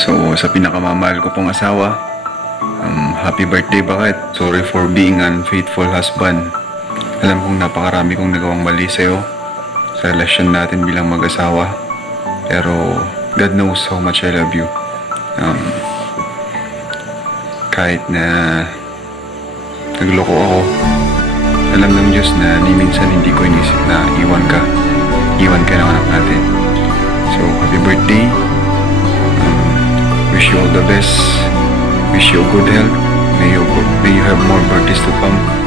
So, sa pinakamamahal ko pong asawa, happy birthday Bakit. Sorry for being an unfaithful husband. Alam kong napakarami kong nagawang mali sa'yo sa relasyon natin bilang mag-asawa. Pero God knows how much I love you. Kahit na nagloko ako, alam ng Diyos na ni minsan hindi ko inisip na iwan ka ng anak natin. So, happy birthday. Wish you all the best. Wish you good health. May you have more birthdays to come.